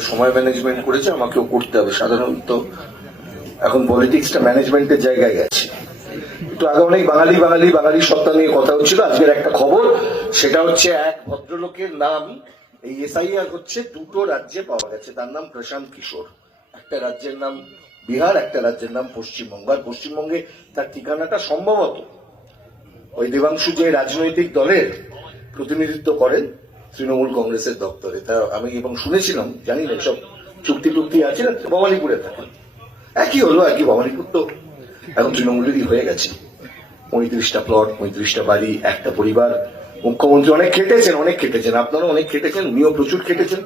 সময় ম্যানেজমেন্ট করেছে, আমাকেও করতে হবে। সাধারণত এখন পলিটিক্সটা ম্যানেজমেন্টের জায়গায় গেছে। তো আগে অনেক বাঙালি বাঙালি বাঙালি সত্তা নিয়ে কথা হচ্ছিল। আজকের একটা খবর, সেটা হচ্ছে এক ভদ্রলোকের নাম এই এসআইআর হচ্ছে দুটো রাজ্যে পাওয়া গেছে। তার নাম প্রশান্ত কিশোর। একটা রাজ্যের নাম বিহার, একটা রাজ্যের নাম পশ্চিমবঙ্গ। আর পশ্চিমবঙ্গে তার ঠিকানাটা সম্ভবত ওই দেবাংশু যে রাজনৈতিক দলের প্রতিনিধিত্ব করেন তৃণমূল কংগ্রেসের দপ্তরে। তা আমি এবং শুনেছিলাম, জানি না, সব চুক্তি টুক্তি আছে না ভবানীপুরে থাকেন। একই হলো একই ভবানীপুর তো এখন তৃণমূলেরই হয়ে গেছে। পঁয়ত্রিশটা প্লট পঁয়ত্রিশটা বাড়ি, একটা পরিবার। মুখ্যমন্ত্রী অনেক খেটেছেন অনেক খেটেছেন। আপনারা অনেক খেটেছেন, উনিও প্রচুর খেটেছেন।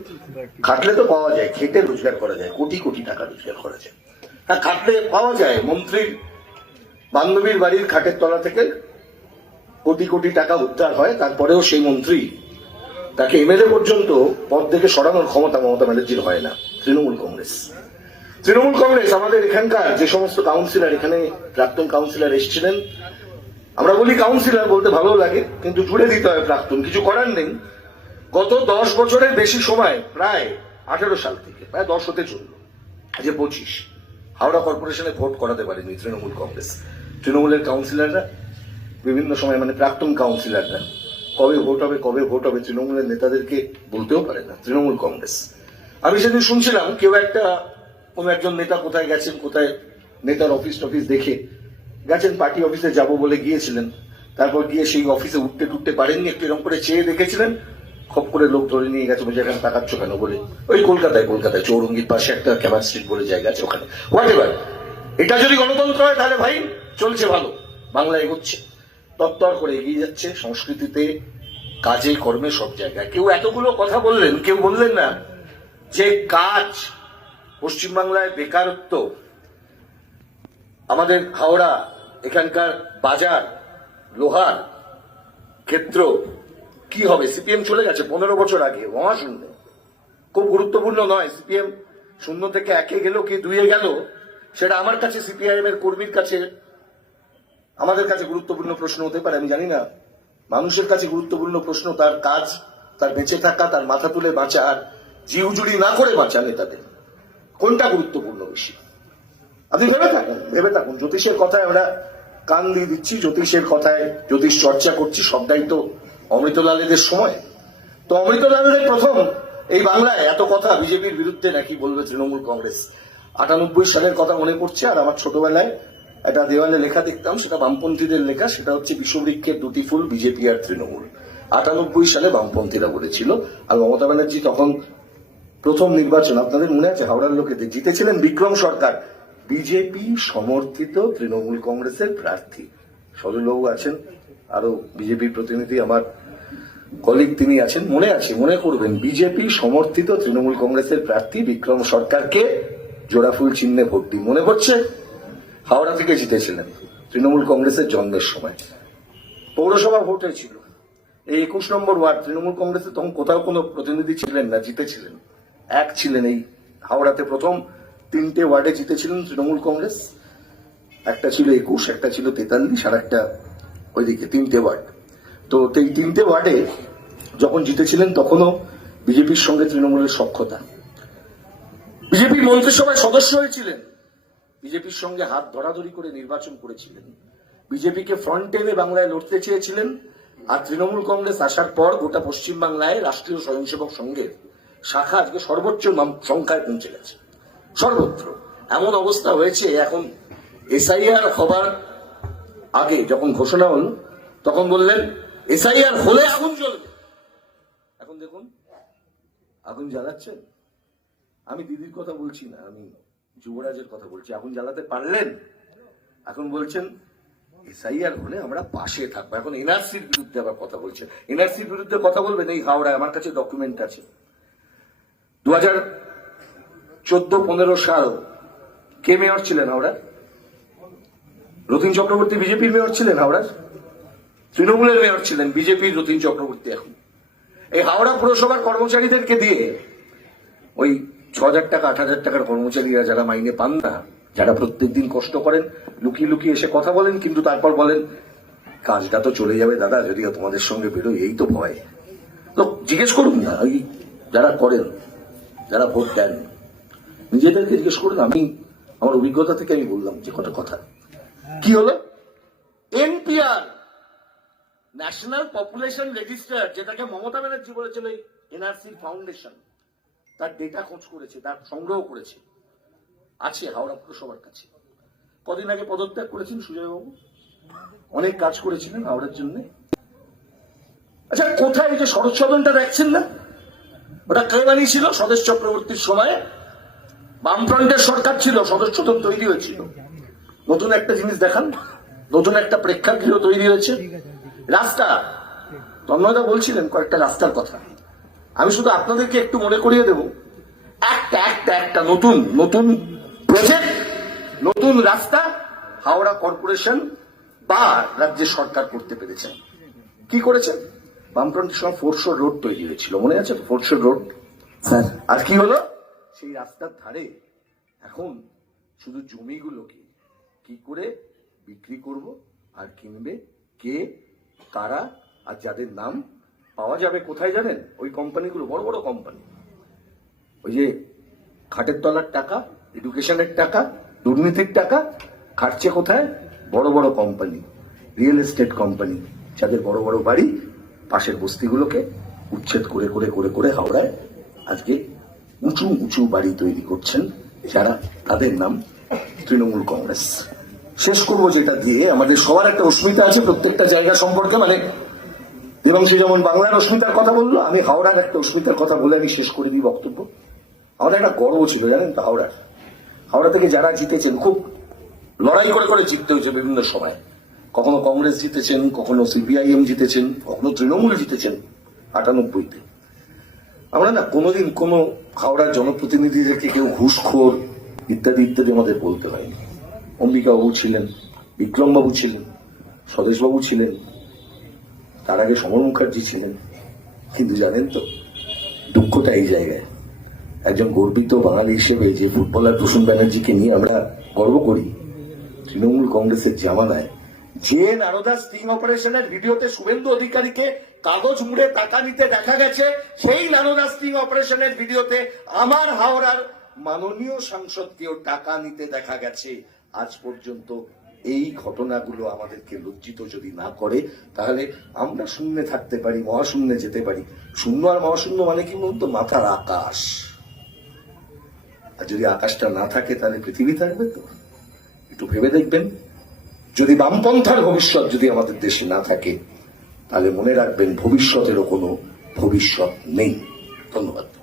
খাটলে তো পাওয়া যায়, খেটে রোজগার করা যায়, কোটি কোটি টাকা রোজগার করা যায়। হ্যাঁ খাটলে পাওয়া যায়, মন্ত্রীর বান্ধবীর বাড়ির খাটের তলা থেকে কোটি কোটি টাকা উদ্ধার হয়, তারপরেও সেই মন্ত্রী তাকে এমএলএ পর্যন্ত পদ থেকে সরানোর ক্ষমতা মমতা ব্যানার্জির হয় না, তৃণমূল কংগ্রেস। তৃণমূল কংগ্রেস, আমাদের এখানকার যে সমস্ত কাউন্সিলর এখানে প্রাক্তন কাউন্সিলর এসেছিলেন, আমরা বলি কাউন্সিলর বলতে ভালো লাগে, কিন্তু জুড়ে দিতে হয় প্রাক্তন, কিছু করার নেই। গত দশ বছরের বেশি সময়, প্রায় আঠেরো সাল থেকে, প্রায় দশ হতে চলল যে পঁচিশ, হাওড়া কর্পোরেশনে ভোট করাতে পারেনি তৃণমূল কংগ্রেস। তৃণমূলের কাউন্সিলররা বিভিন্ন সময় মানে প্রাক্তন কাউন্সিলররা কবে ভোট হবে, কবে ভোট হবে তৃণমূলের নেতাদেরকে বলতেও পারে না, তৃণমূল কংগ্রেস। আমি সেদিন শুনছিলাম, কেউ একটা, কোনো একজন নেতা কোথায় গেছেন, কোথায় নেতার অফিস টফিস দেখে গেছেন, পার্টি অফিসে যাব বলে গিয়েছিলেন। তারপর গিয়ে সেই অফিসে উঠতে টুটতে পারেননি, একটু এরকম করে চেয়ে দেখেছিলেন, খপ করে লোক ধরে নিয়ে গেছে, বলছে, এখানে তাকাচ্ছ কেন? বলে, ওই কলকাতায় কলকাতায়, চৌরঙ্গির পাশে একটা ক্যামার স্ট্রিট বলে জায়গা আছে ওখানে। হোয়াট এভার এটা যদি গণতন্ত্র হয় তাহলে ভাই, চলছে ভালো বাংলা এগোচ্ছে। তত্তর করে এগিয়ে যাচ্ছে। সংস্কৃতিতে, কাজে, কর্মে সব জায়গায়। কেউ এতগুলো কথা বললেন, কেউ বললেন না যে কাজ পশ্চিমবাংলায় বেকারত্ব। আমাদের হাওড়া, এখানকার বাজার, লোহার ক্ষেত্র, কি হবে? সিপিএম চলে গেছে পনেরো বছর আগে, মহাশূন্য। খুব গুরুত্বপূর্ণ নয়, সিপিএম শূন্য থেকে একে গেল কি দুইয়ে গেল, সেটা আমার কাছে সিপিআইএম এর কর্মীর কাছে আমাদের কাছে গুরুত্বপূর্ণ প্রশ্ন হতে পারে, আমি জানি না। মানুষের কাছে গুরুত্বপূর্ণ প্রশ্ন তার কাজ, তার বেঁচে থাকা, তার মাথা তুলে বাঁচা আর জিউজুড়ি না করে বাঁচা নেতাদের। কোনটা গুরুত্বপূর্ণ বেশি? আপনি ভেবে থাকুন ভেবে থাকুন। জ্যোতিষের কথায় আমরা কান দিয়ে দিচ্ছি, জ্যোতিষের কথায় জ্যোতিষ চর্চা করছি সবটাই তো অমৃতলালেদের সময়। তো অমৃতলালের প্রথম এই বাংলায় এত কথা বিজেপির বিরুদ্ধে নাকি বলবে তৃণমূল কংগ্রেস। আটানব্বই সালের কথা মনে পড়ছে আর আমার ছোটবেলায় একটা দেওয়ালে লেখা দেখতাম, সেটা বামপন্থীদের লেখা, সেটা হচ্ছে বিশ্ববৃক্ষের দুটি ফুল, বিজেপি আর তৃণমূল। আটানব্বই সালে বামপন্থীরা বলেছিল, আর মমতা ব্যানার্জি তখন প্রথম নির্বাচন, আপনাদের মনে আছে, হাওড়ার লোকেদের জিতেছিলেন বিক্রম সরকার। বিজেপি সমর্থিত তৃণমূল কংগ্রেসের প্রার্থী। সজলবাবু আছেন আরও বিজেপি প্রতিনিধি আমার কলিগ তিনি আছেন, মনে আছে, মনে করবেন, বিজেপি সমর্থিত তৃণমূল কংগ্রেসের প্রার্থী বিক্রম সরকারকে জোড়াফুল চিহ্নে ভোট দিই মনে হচ্ছে হাওড়া থেকে জিতেছিলেন তৃণমূল কংগ্রেসের জন্মের সময়। পৌরসভা ভোটে ছিল। এই একুশ নম্বর ওয়ার্ড তৃণমূল কংগ্রেসে তখন কোথাও কোনো প্রতিনিধি ছিলেন না, জিতেছিলেন। এক ছিলেন এই হাওড়াতে প্রথম তিনটে ওয়ার্ডে জিতেছিলেন তৃণমূল কংগ্রেস। একটা ছিল একুশ, একটা ছিল তেতাল্লিশ, আর একটা ওইদিকে তিনটে ওয়ার্ড। তো এই তিনটে ওয়ার্ডে যখন জিতেছিলেন তখনও বিজেপির সঙ্গে তৃণমূলের সক্ষতা বিজেপির মন্ত্রিসভায় সদস্য হয়েছিলেন বিজেপির সঙ্গে হাত ধরাধরি করে নির্বাচন করেছিলেন। বিজেপিকে ফ্রন্ট টেনে বাংলায় লড়তে চেয়েছিলেন আর তৃণমূল কংগ্রেস আসার পর গোটা পশ্চিম বাংলায় রাষ্ট্রীয় স্বয়ংসেবক সংঘের শাখা আজকে সর্বোচ্চ সংখ্যায় পৌঁছে গেছে। সর্বত্র। এমন অবস্থা হয়েছে, এখন এসআইআর হবার আগে যখন ঘোষণা হল, তখন বললেন, এসআইআর হলে আগুন জ্বলবে। এখন দেখুন, আগুন জ্বালাচ্ছেন আমি দিদির কথা বলছি না, আমি যুবরাজের কথা বলছি। আগুন জ্বালাতে পারলেন? এখন বলছেন, এসআইআর হলে আমরা পাশে থাকব। এখন এনআরসির বিরুদ্ধে আবার কথা বলছে। এনআরসির বিরুদ্ধে কথা বলবেন? এই হাওড়ায় আমার কাছে ডকুমেন্ট আছে। দু হাজার চোদ্দ পনেরো সাল কে মেয়র ছিলেন হাওড়ার? রতিন চক্রবর্তী বিজেপির মেয়র ছিলেন হাওড়ার? তৃণমূলের মেয়র ছিলেন বিজেপির রতিন চক্রবর্তী এখন। এই হাওড়া পুরসভার কর্মচারীদেরকে দিয়ে ওই ছ হাজার টাকা আট হাজার টাকার কর্মচারীরা যারা মাইনে পান না, যারা প্রত্যেক দিন কষ্ট করেন, লুকিয়ে লুকিয়ে এসে কথা বলেন, কিন্তু তারপর বলেন, কাজটা তো চলে যাবে দাদা যদিও তোমাদের সঙ্গে বেরোয় এই তো ভয়। তো জিজ্ঞেস করুন না, ওই যারা করেন, যারা ভোট দেন, নিজেদেরকে জিজ্ঞেস করুন, আমি আমার অভিজ্ঞতা থেকে আমি বললাম যে কটা কথা। কি হলো? এনপিআর ন্যাশনাল পপুলেশন রেজিস্টার যেটাকে মমতা ব্যানার্জি বলেছিল এনআরসি ফাউন্ডেশন। তার ডেটা খোঁজ করেছে, তার সংগ্রহ করেছে। আছে হাওড়া পুরসভার কাছে। কদিন আগে পদত্যাগ করেছেন সুজয়বাবু। অনেক কাজ করেছিলেন হাওড়ার জন্য। আচ্ছা কোথায় যে শরৎ সদনটা দেখছেন না? ওটা কে বানিয়েছিল? স্বদেশ চক্রবর্তীর সময়ে। বামফ্রন্টের সরকার ছিল স্বদেশ সদন তৈরি হয়েছিল। নতুন একটা জিনিস দেখান। নতুন একটা প্রেক্ষাগৃহ তৈরি হয়েছে। রাস্তা। তন্ময়দা বলছিলেন কয়েকটা রাস্তার কথা। আমি শুধু আপনাদেরকে একটু মনে করিয়ে দেব। একটা একটা একটা নতুন নতুন প্রজেক্ট নতুন রাস্তা হাওড়া কর্পোরেশন বা রাজ্যের সরকার করতে পেরেছে। কি করেছে? বামফ্রন্টের সময় ফোরশো রোড তৈরি হয়েছিল। মনে আছে ফোরশো রোড? স্যার। আর কি হলো? সেই রাস্তার ধারে এখন শুধু জমিগুলোকে কি করে বিক্রি করব আর কিনবে কে কারা আর যাদের নাম পাওয়া যাবে কোথায় জানেন? ওই কোম্পানিগুলো, বড় বড় কোম্পানি। ওই যে খাটের তলার টাকা এডুকেশনের টাকা, দুর্নীতির টাকা, খাটছে কোথায়? বড় বড় কোম্পানি রিয়েল এস্টেট কোম্পানি, যাদের বড় বড় বাড়ি পাশের বস্তিগুলোকে উচ্ছেদ করে করে করে করে হাওড়ায় আজকে উঁচু উঁচু বাড়ি তৈরি করছেন যারা, তাদের নাম তৃণমূল কংগ্রেস। শেষ করব যেটা দিয়ে, আমাদের সবার একটা অস্মিতা আছে প্রত্যেকটা জায়গা সম্পর্কে মানে দেবাংশী যেমন বাংলার অস্মিতার কথা বলল, আমি হাওড়ার একটা অস্মিতার কথা বলে আমি শেষ করে দিই বক্তব্য। আমাদের একটা গর্ব ছিল, জানেন তো, হাওড়ার। হাওড়া থেকে যারা জিতেছেন, খুব লড়াই করে করে জিততে হয়েছে বিভিন্ন সময়। কখনো কংগ্রেস জিতেছেন, কখনো সিপিআইএম জিতেছেন, কখনো তৃণমূল জিতেছেন, আটানব্বইতে। আমরা না কোনোদিন কোনো হাওড়ার জনপ্রতিনিধিদেরকে কেউ ঘুষখোর, ইত্যাদি ইত্যাদি আমাদের বলতে হয়নি। অম্বিকাবাবু ছিলেন, বিক্রমবাবু ছিলেন, স্বদেশবাবু ছিলেন তার আগে সমর মুখার্জি ছিলেন। কিন্তু জানেন তো, দুঃখটা এই জায়গায়। একজন গর্বিত বাঙালি হিসেবে যে ফুটবলার প্রসূন ব্যানার্জিকে নিয়ে আমরা গর্ব করি, তৃণমূল কংগ্রেসের জামানায়, যে নারদা স্টিং অপারেশনের ভিডিওতে শুভেন্দু অধিকারীকে কাগজ মুড়ে টাকা নিতে দেখা গেছে, সেই নারদা স্টিং অপারেশনের ভিডিওতে আমার হাওড়ার মাননীয় সাংসদকেও টাকা নিতে দেখা গেছে। আজ পর্যন্ত এই ঘটনাগুলো আমাদেরকে লজ্জিত যদি না করে, তাহলে আমরা শূন্যে থাকতে পারি, মহাশূন্যে যেতে পারি। শূন্য আর মহাশূন্য মানে কি বলুন তো? মাথার আকাশ। আর যদি আকাশটা না থাকে, তাহলে পৃথিবী থাকবে তো? একটু ভেবে দেখবেন। যদি বামপন্থার ভবিষ্যৎ যদি আমাদের দেশে না থাকে, তাহলে মনে রাখবেন ভবিষ্যতেরও কোনো ভবিষ্যৎ নেই। ধন্যবাদ।